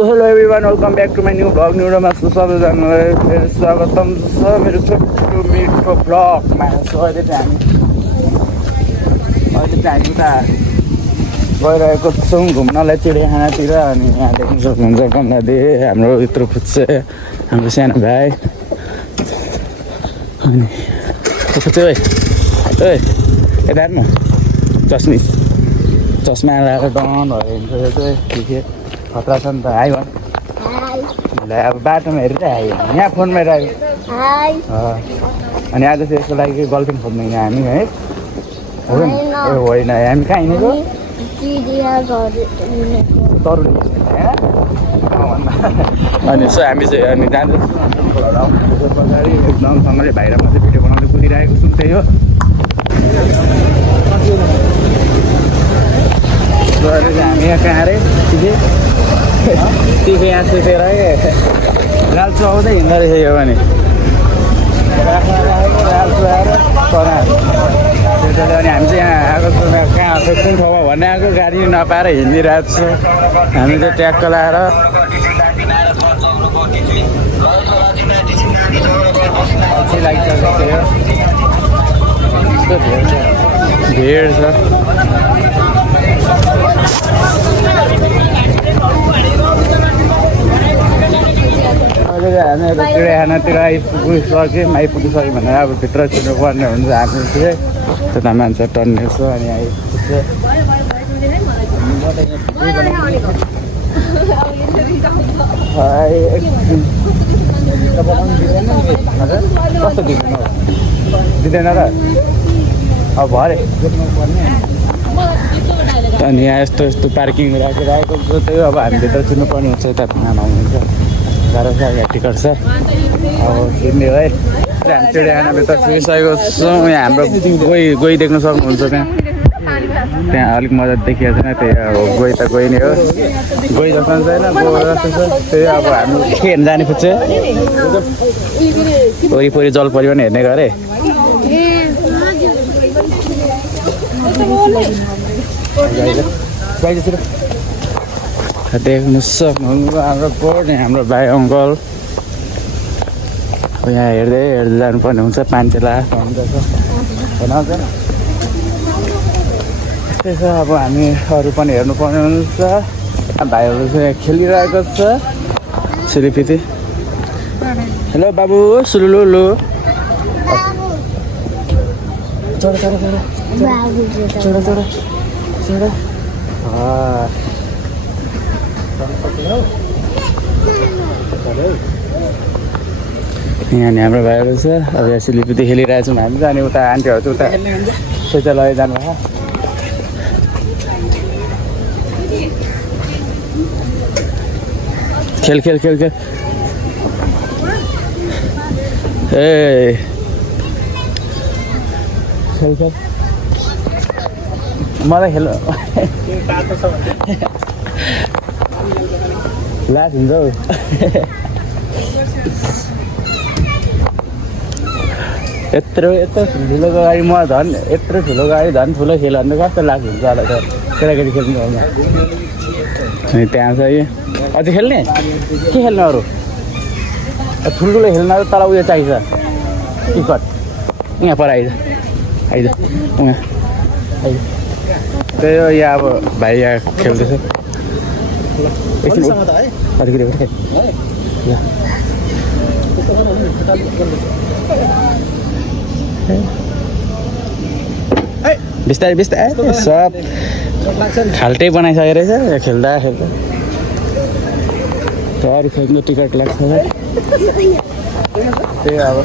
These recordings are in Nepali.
So hello everyone welcome back to my new vlog न्युरोमा सबैजनालाई फेरि स्वागतम छ मेरो छोटो मिठो भ्लगमा। सो अहिले चाहिँ हामी उता गइरहेको छौँ घुम्नलाई चिडियाखानातिर। अनि यहाँ देख्न सक्नुहुन्छ गङ्गादे हाम्रो यत्रो फुच्चे हाम्रो सानो भाइ। अनि फुच्चे ओइ ओइ यता हेर्नु चस्मा लगाएर डन भयो हुन्छ यो चाहिँ के खतरा छ नि त। हाई भन् ल अब बाटोमा हेरेर आयो यहाँ फोनमा हेरेर आयो। अनि आज चाहिँ यसको लागि गर्लफ्रेन्ड खोज्नु यहाँ हामी है होइन हामी कहाँ हिँडेको तरुल। अनि सो हामी चाहिँ अनि जाँदैछौँ एकदमसँगले भाइरमा चाहिँ भिडियो बनाउँदै कुदिरहेको छौँ। त्यही हो अहिले चाहिँ हामी यहाँ कहाँ अरे तिखे यहाँ सुतेर राल्चो आउँदै हिँड्दो रहेछ यो भने राख्न राखेको राल्चो आएर कराहरू त्यसैले। अनि हामी चाहिँ यहाँ आएको छौँ कहाँ आएको कुन ठाउँमा भन्ने आएको गाडी नपाएर हिँडिरहेको छु हामी चाहिँ ट्याक्क लाएर। भिड छ अहिले चाहिँ हामी चिडियाखानातिर आइपुगिसक्यौँ भनेर अब भित्र छिर्नुपर्ने हुन्छ हामी चाहिँ त्यता मान्छे टन्ने छ। अनि आइपुग्छ कस्तो दिँदैन र अब भरे। अनि यहाँ यस्तो यस्तो पार्किङ राखेको छ त्यही अब हामी भित्र छिर्नुपर्ने हुन्छ। यता आउनुहुन्छ गाह्रो छ यहाँ टिकट छ अब छिर्ने है। हामी चिडियाखानाभित्र छिरिसकेको छौँ। यहाँ हाम्रो गोही देख्न सक्नुहुन्छ त्यहाँ अलिक मजा देखिएको छैन त्यही अब गोही त गइ नै हो गोही जस्तो छैन गो जस्तो छ। त्यही अब हामी के हेर्नु जाने खोज्छ वरिपरि जल परिवहन हेर्ने गरे। देख्नु सक्नुहुन्छ हाम्रो बोर्ड हाम्रो भाइ अङ्कल यहाँ हेर्दै जानुपर्ने हुन्छ। पाञ्चेला हुन्छ त्यस्तै छ। अब हामी अरू पनि हेर्नुपर्ने हुन्छ। भाइहरू चाहिँ खेलिरहेको छ सिलिपिती। हेलो बाबु सुलुलु चढ यहाँ हाम्रो भाइहरू छ। अब यहाँ सिलिपिती खेलिरहेको छौँ हामी चाहिँ। अनि उता आन्टीहरू चाहिँ उता शौचालय जानुभयो। खेल ए खेल मलाई खेल्नु लाज हुन्छ हौ। यत्रो ठुलो गाडी म झन् यत्रो ठुलो गाडी झन् ठुलो खेल भने कस्तो लाग्छ हुन्छ होला त केटाकेटी खेल्नु ठाउँमा। अनि त्यहाँ छ कि अझै खेल्ने के खेल्नु अरू ठुल्ठुलो खेल्न तर उयो चाहिन्छ टिकट यहाँ पर आइज उहाँ त्यही हो। यहाँ अब भाइ यहाँ खेल्दैछ अलिकति बिस्तारै सब खाल्टै बनाइसकेको रहेछ खेल्दा अरू खेल्नु टिकट लाग्छ त्यही अब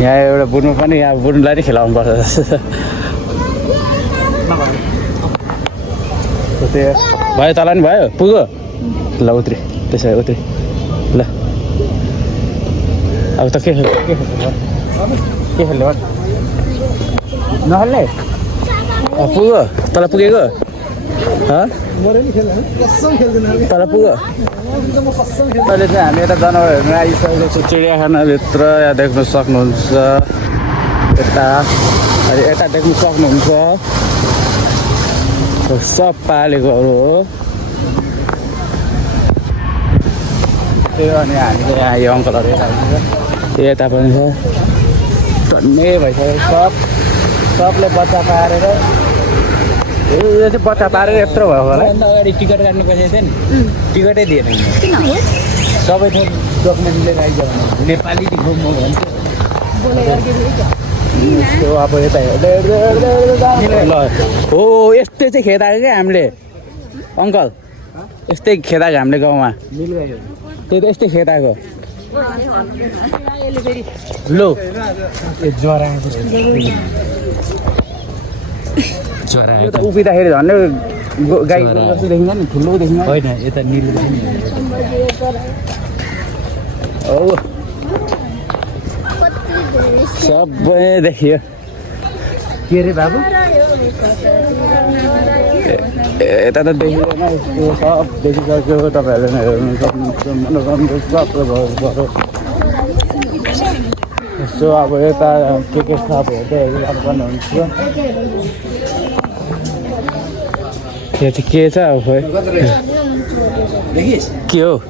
यहाँ एउटा बुढ्नु पनि यहाँ बुढ्नुलाई नै खेलाउनु पर्छ जस्तो छ। भयो तल नि भयो पुग्यो ल उत्रे त्यसो भए उत्रे ल अब त के खेल्ने नखेल्ने पुग्यो तल पुगेको तर पुग्यो अहिले चाहिँ हामी यता जनावर हेर्न आइसकेको छु चिडियाखानाभित्र यहाँ देख्न सक्नुहुन्छ यता अनि यता देख्न सक्नुहुन्छ सब पालेकोहरू हो त्यो अनि हामीले यहाँ यो अङ्कलहरू यता पनि छ टन्नै भइसक्यो सबले बच्चा पारेर यो चाहिँ बच्चा पारेर यत्रो भयो होला अगाडि टिकट काट्नु पैसा थियो नि टिकटै दिएन सबै थोक डकुमेन्ट लिएर आइज नेपाली दिएको म भन्छु अब यता ल हो यस्तै चाहिँ खेदाएको क्या हामीले अङ्कल यस्तै खेदाएको हामीले गाउँमा त्यही त यस्तै खेदाएको लो ज्वरो त उभिँदाखेरि झन् गाई जस्तो देखिन्छ नि ठुलो देखिन्छ होइन यता निलो हो सबै देखियो के अरे बाबु यता त देखिँदैन यस्तो सब देखिसक्यो तपाईँहरूले हेर्नु सक्नुहुन्छ मनोरञ्जन सबै भयो यसो अब यता के छ अब हेर्दै हेरिरहनु हुन्छ यो चाहिँ के छ अब खोइ के हो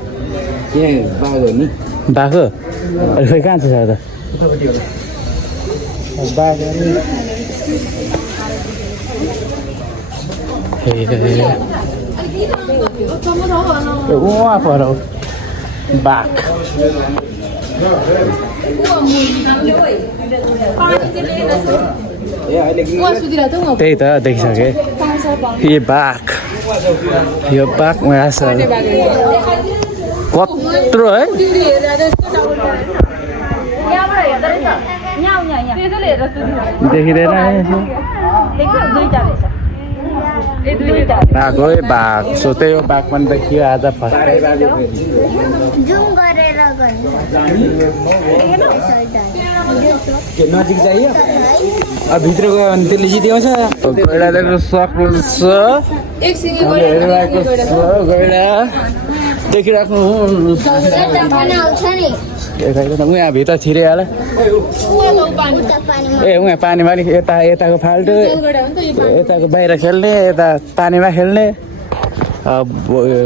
बाघ हो नि बाघ हो अहिले खोइ कहाँ छ त बाघ उहाँ पर बाघ त्यही त देखिसकेँ यो बाघ यहाँ छ कत्रो है देखिँदैन बाघ हो बाघ सो त्यही हो बाघ पनि देखियो आज फर्स्ट नजिक चाहियो अब भित्र गयो भने त्यसले जित्याउँछ गैडा देख्न सक्नुहुन्छ हेरिरहेको छ गैडा देखिराख्नु उहाँ भित्र छिरिहाल्यो ए उहाँ पानीमा अलिक यताको फाल्टो यताको बाहिर खेल्ने यता पानीमा खेल्ने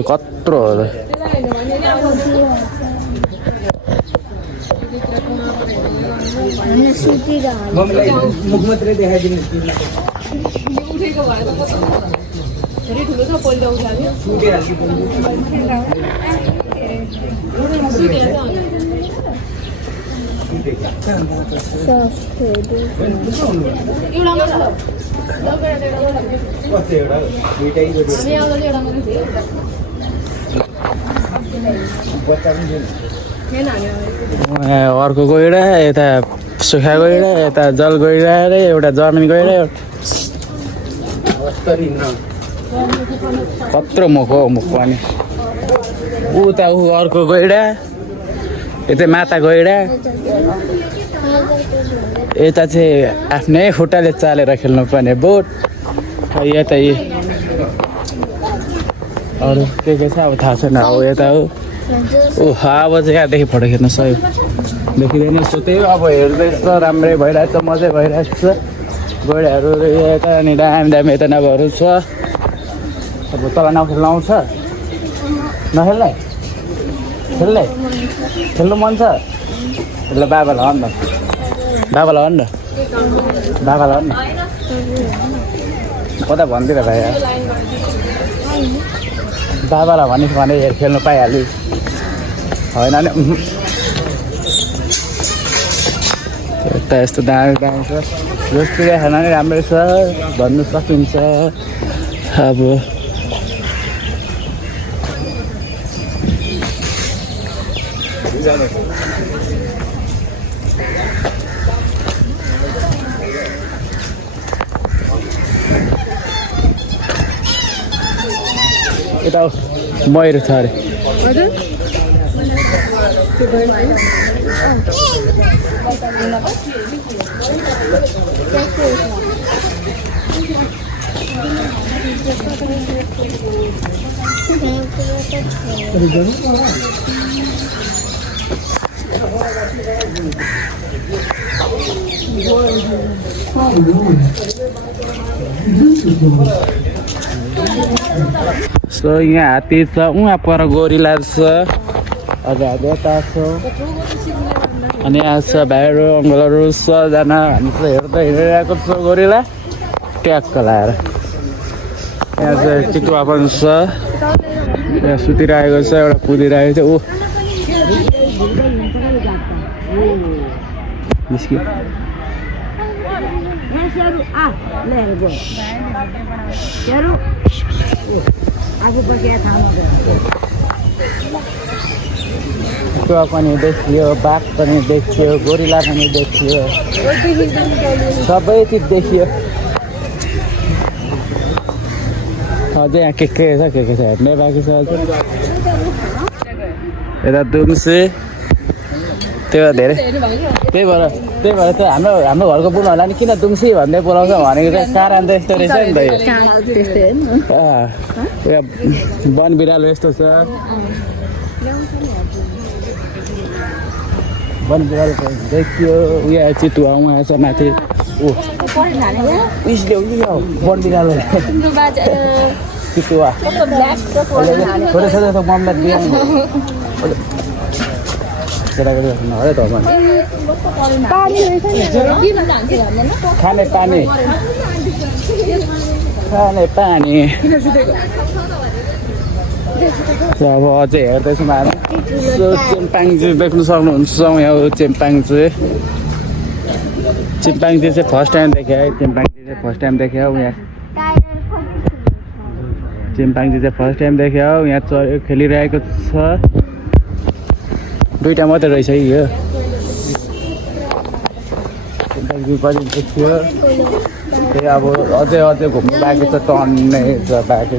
कत्रो हो मुख मात्रै देखाइदिनु अर्को गइडा यता सुखा गइडा यता जल गइडा रे एउटा जमिन गइडा कत्रो मुख हो मुख पनि उता अर्को गइडा यता माता गइडा यता चाहिँ आफ्नै खुट्टाले चालेर खेल्नुपर्ने बोट यता अरू के छ अब थाहा छैन अब यता हो अब चाहिँ यहाँदेखि फोटो खिच्न सक्यो देखिँदैन यस्तो त्यही अब हेर्दैछ राम्रै भइरहेछ मजै भइरहेछ गोडाहरू यता अनि दामी दामी यता नभहरू छ अब तल नखेल्नु आउँछ नखेल्ने खेल्ने खेल्नु मन छ ल बाबालाई भन् न बाबालाई भन् न बाबालाई भन् न कता भन्दिनँ भाइ बाबालाई भनेको भने खेल्नु पाइहाल्यो होइन नि यता यस्तो दामी दामी छ यो चिडियाखाना नि राम्रै छ भन्नु सकिन्छ अब यता मयूर छ अरे सो यहाँ हात्ती छ उहाँ पर गोरिला छ अझ यता छ अनि यहाँ छ भाइहरू अङ्कलहरू सबजना हामी चाहिँ हेर्दै हिँडिरहेको छ गोरिला ट्याक्क लाएर यहाँ चाहिँ चितुवा पनि छ यहाँ सुतिरहेको छ एउटा कुदिरहेको छ ऊ निस्क्यो चितुवा पनि देखियो बाघ पनि देखियो गोरिला पनि देखियो सबै चिज देखियो अझै यहाँ के छ हेर्ने बाँकी छ अझ यता दुम्से त्यो धेरै त्यही भएर त हाम्रो घरको बुढोहरूलाई नि किन दुम्सी भन्दै बोलाउँछ भनेको चाहिँ कारण त यस्तो रहेछ नि त यो वन बिरालो यस्तो छ वन बिरालो देखियो उयो चितुवा उहाँ छ माथि वन बिरालो चितुवा छोटो छोटो मम्मीलाई दियो खाने पानी अब अझै हेर्दैछौँ हामी चिम्पाङ्जी देख्नु सक्नुहुन्छ यहाँ चिम्पाङ्जी चाहिँ फर्स्ट टाइम देखेँ है चिम्पाङ्जी चाहिँ फर्स्ट टाइम देखेँ यहाँ चिम्पाङ्जी चाहिँ फर्स्ट टाइम देखेँ यहाँ खेलिरहेको छ दुईटा मात्रै रहेछ है यो चिम्पाङ्जी पनि देखियो त्यही अब अझै घुम्नु बाँकी छ टर्ने छ बाँकी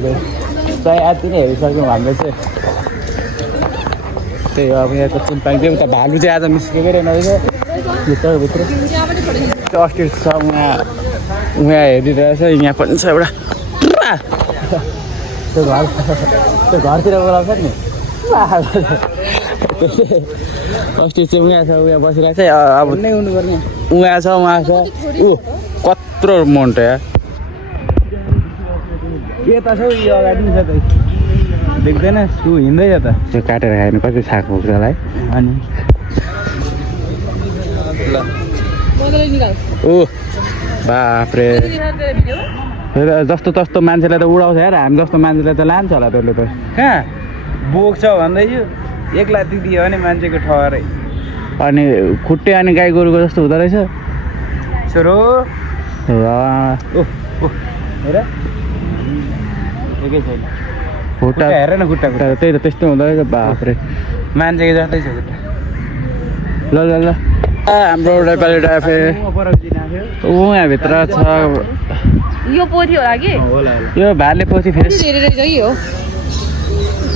चाहिँ यति नै हेरिसक्यौँ हामीले चाहिँ त्यही अब यहाँको चिम्पाङ्जी उता भालु चाहिँ आज निस्केकै रहेन रहेछ भित्र त्यो अस्ति छ उहाँ हेरिरहेछ यहाँ पनि छ एउटा त्यो घरतिर बोलाउँछ नि अस्ति चाहिँ उहाँ छ उहाँ बसिरहेको छ अब नै हुनुपर्ने उहाँ छ ऊ कत्रो मोन्ट या यता छ यो अगाडि छ त देख्दैन सु हिँड्दैछ त त्यो काटेर खायो भने कति छाक पुग्छ होला है अनि ओ बाफ्रे जस्तो तस्तो मान्छेलाई त उडाउँछ यार हामी जस्तो मान्छेलाई त लान्छ होला त्यसले त कहाँ बोक्छ भन्दैछु एक लात्ती दियो भने मान्छेको ठहरै अनि खुट्टे अनि गाई गोरुको जस्तो हुँदो रहेछ छोरो हेर एकै छैन खुट्टा हेर न खुट्टा त्यही त त्यस्तो हुँदो रहेछ बाफ्रे मान्छेको जस्तै छ खुट्टा ल हाम्रो नेपाली ड्राइभर उहाँभित्र छ यो पोथी होला कि यो भाले पोथी फेरि हो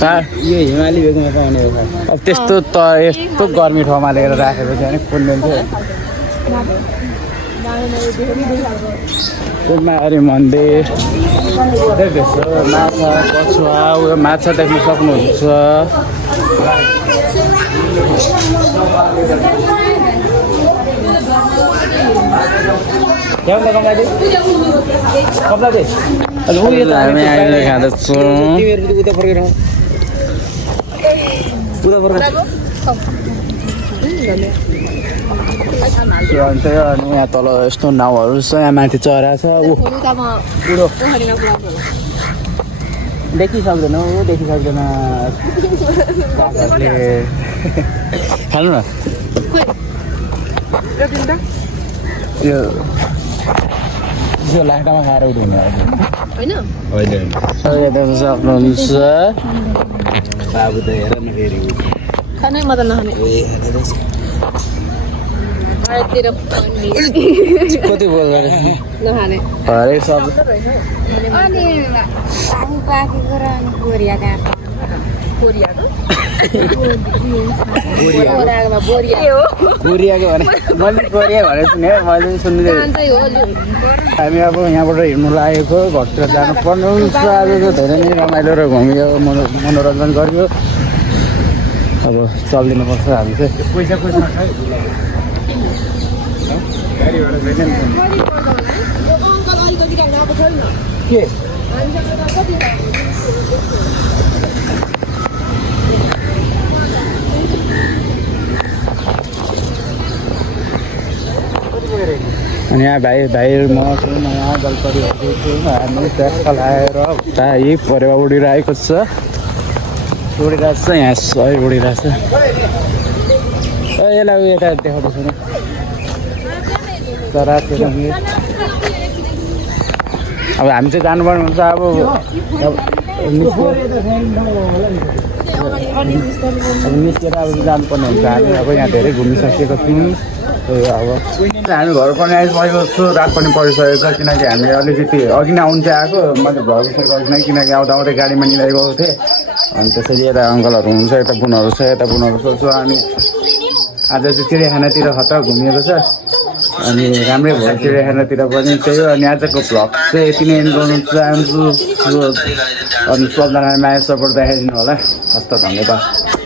यो हिमाली भेगमा पाउने हो अब त्यस्तो त यस्तो गर्मी ठाउँमा लिएर राखेपछि अनि कुन्दिन्छ कुमारी मन्दिर देख्दैछ माछा कछुवा उयो माछा देख्न सक्नुहुन्छ हामी अहिले खाँदैछौँ अनि यहाँ तल यस्तो नाउहरू छ यहाँ माथि चरा छ देखिसक्दैन खानु न यो लाटामा खाएर उठ्ने होइन देख्न सक्नुहुन्छ बाबु त हेर न फेरि खानै म त नखाने कति बोल्नु नखाने हरेक सब अनि बाँकी कुरा अनि कोरिया गएको बोरियाको कोरिया बोराकोमा बोरिया के हो कोरियाको भने मैले कोरिया भनेको सुने मैले पनि सुन्दै कान्छै हो हामी अब यहाँबाट हिँड्नु लागेको घरतिर जानुपर्ने हुन्छ आज त धेरै नै रमाइलो र घुम्यो मनोरञ्जन गर्यो अब चलिदिनु पर्छ हामी चाहिँ पैसा पैसा के अनि यहाँ भाइ म छु यहाँ जलपाइगुडी छु हामी ट्याक्का लगाएर उता यही परेवा उडिरहेको छ उडिरहेको छ यहाँ सही उडिरहेको छ यसलाई उयो यता देखाउँदैछ नि चरा अब हामी चाहिँ जानुपर्ने हुन्छ अब निस्केर अब जानुपर्ने हुन्छ हामी अब यहाँ धेरै घुमिसकेको छौँ अब हामी घर पनि आइसकेको छु रात पनि परिसकेको छ किनकि हामी अलिकति अघि नै आउनु चाहिँ आएको मैले घर बसेको अघि नै किनकि आउँदा आउँदै गाडीमा निलाइगएको थिएँ अनि त्यसरी यता अङ्कलहरू हुनुहुन्छ यता बुनहरू छ यता बुनहरू छ अनि आज चाहिँ चिडियाखानातिर खतरा घुमिएको छ अनि राम्रै भयो चिडियाखानातिर पनि त्यही हो अनि आजको भ्लग चाहिँ यति नै एन्ड गर्नु चाहन्छु अनि सबजनाले माया सपोर्ट देखाइदिनु होला हस्त धन्यवाद।